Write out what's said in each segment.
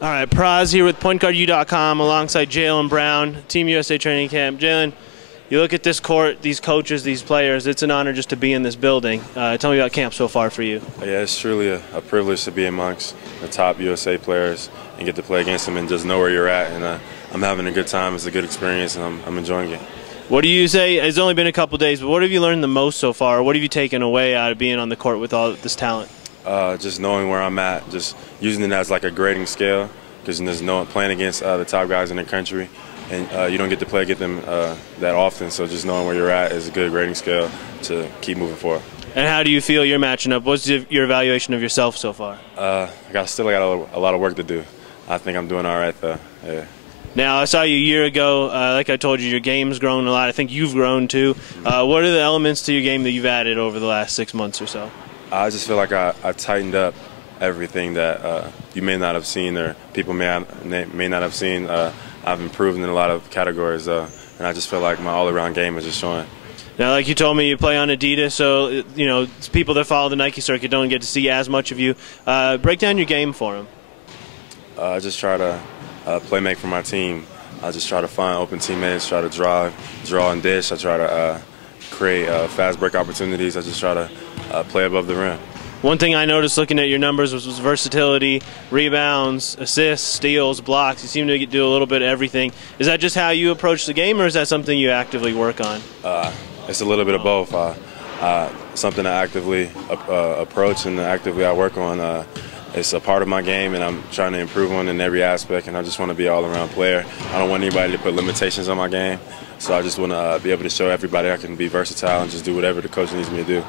All right, Praz here with PointGuardU.com alongside Jaylen Brown, Team USA Training Camp. Jaylen, you look at this court, these coaches, these players, it's an honor just to be in this building. Tell me about camp so far for you. Yeah, it's truly a privilege to be amongst the top USA players and get to play against them and just know where you're at. And I'm having a good time. It's a good experience, and I'm enjoying it. What do you say? It's only been a couple days, but what have you learned the most so far? What have you taken away out of being on the court with all this talent? Just knowing where I'm at, just using it as like a grading scale, because there's playing against the top guys in the country, and you don't get to play against them that often. So just knowing where you're at is a good grading scale to keep moving forward. And how do you feel you're matching up? What's your evaluation of yourself so far? I still got a lot of work to do. I think I'm doing all right though. Yeah. Now, I saw you a year ago. Like I told you, your game's grown a lot. I think you've grown too. What are the elements to your game that you've added over the last 6 months or so? I just feel like I tightened up everything that you may not have seen or people may not have seen. I've improved in a lot of categories, and I just feel like my all-around game is just showing. Now, like you told me, you play on Adidas, so you know people that follow the Nike circuit don't get to see as much of you. Break down your game for them. I just try to play make for my team. I just try to find open teammates, try to drive, draw and dish. I try to create fast break opportunities. I just try to play above the rim. One thing I noticed looking at your numbers was versatility, rebounds, assists, steals, blocks. You seem to do a little bit of everything. Is that just how you approach the game, or is that something you actively work on? It's a little bit of both. Something I actively approach and actively I work on. It's a part of my game, and I'm trying to improve on it in every aspect, and I just want to be an all-around player. I don't want anybody to put limitations on my game, so I just want to be able to show everybody I can be versatile and just do whatever the coach needs me to do.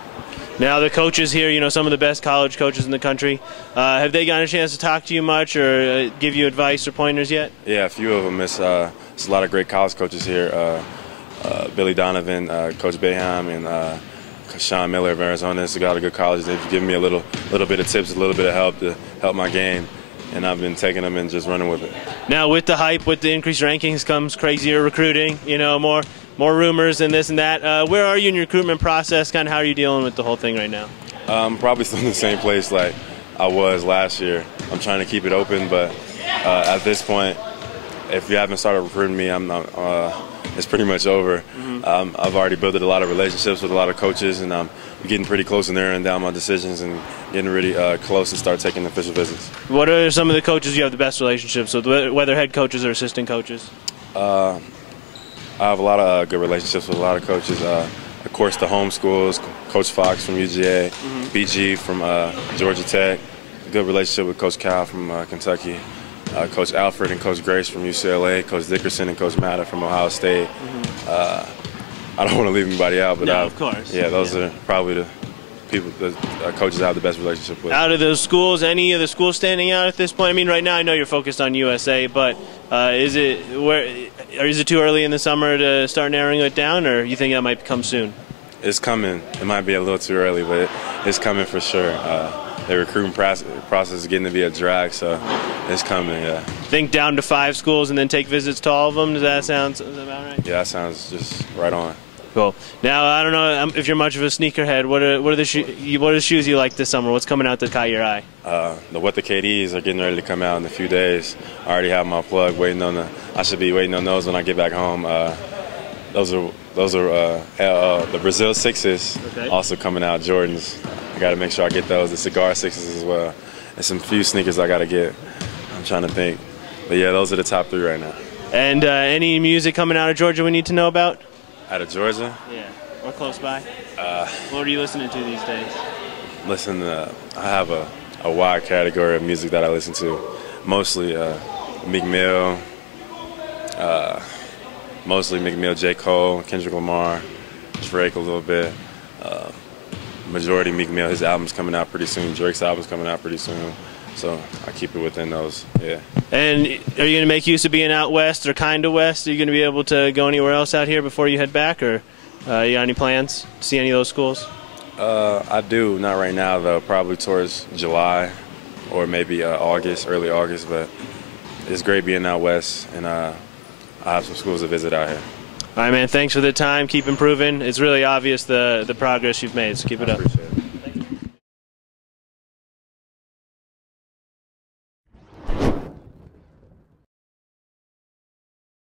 Now, the coaches here, you know, some of the best college coaches in the country, have they gotten a chance to talk to you much or give you advice or pointers yet? Yeah, a few of them. It's a lot of great college coaches here. Billy Donovan, Coach Boeheim, and Sean Miller of Arizona. It's got a good college. They've given me a little bit of tips, a little bit of help to help my game, and I've been taking them and just running with it. Now, with the hype, with the increased rankings comes crazier recruiting, you know, more rumors and this and that. Where are you in your recruitment process? Kind of how are you dealing with the whole thing right now? I'm probably still in the same place like I was last year. I'm trying to keep it open, but at this point, if you haven't started recruiting me, it's pretty much over. I've already built a lot of relationships with a lot of coaches, and I'm getting pretty close to narrowing down my decisions and getting really close to start taking official visits. What are some of the coaches you have the best relationships with, whether head coaches or assistant coaches? I have a lot of good relationships with a lot of coaches. Of course, the home schools, Coach Fox from UGA, BG from Georgia Tech, good relationship with Coach Cal from Kentucky. Coach Alfred and Coach Grace from UCLA, Coach Dickerson and Coach Matta from Ohio State. I don't want to leave anybody out, but no, of course. Yeah, those are probably the people, the coaches I have the best relationship with. Out of those schools, any of the schools standing out at this point? I mean, right now I know you're focused on USA, but is it too early in the summer to start narrowing it down, or you think that might come soon? It's coming. It might be a little too early, but it's coming for sure. The recruiting process is getting to be a drag, so it's coming, yeah. Think down to 5 schools and then take visits to all of them? Is that about right? Yeah, that sounds just right on. Cool. Now, I don't know if you're much of a sneakerhead. What are the shoes you like this summer? What's coming out that caught your eye? The KDs are getting ready to come out in a few days. I already have my plug waiting on I should be waiting on those when I get back home. Those are the Brazil 6s also coming out, Jordans. I got to make sure I get those, the Cigar 6s as well. And some few sneakers I got to get. I'm trying to think. But yeah, those are the top 3 right now. And any music coming out of Georgia we need to know about? Out of Georgia? Yeah, or close by. What are you listening to these days? Listen, I have a wide category of music that I listen to. Mostly Meek Mill, J. Cole, Kendrick Lamar, Drake a little bit. Majority Meek Mill, his album's coming out pretty soon. Drake's album's coming out pretty soon. So I keep it within those, yeah. And are you going to make use of being out west or kind of west? Are you going to be able to go anywhere else out here before you head back, or you got any plans to see any of those schools? I do, not right now though, probably towards July or maybe August, early August, but it's great being out west, and I have some schools to visit out here. All right, man, thanks for the time. Keep improving. It's really obvious the progress you've made, so keep it up.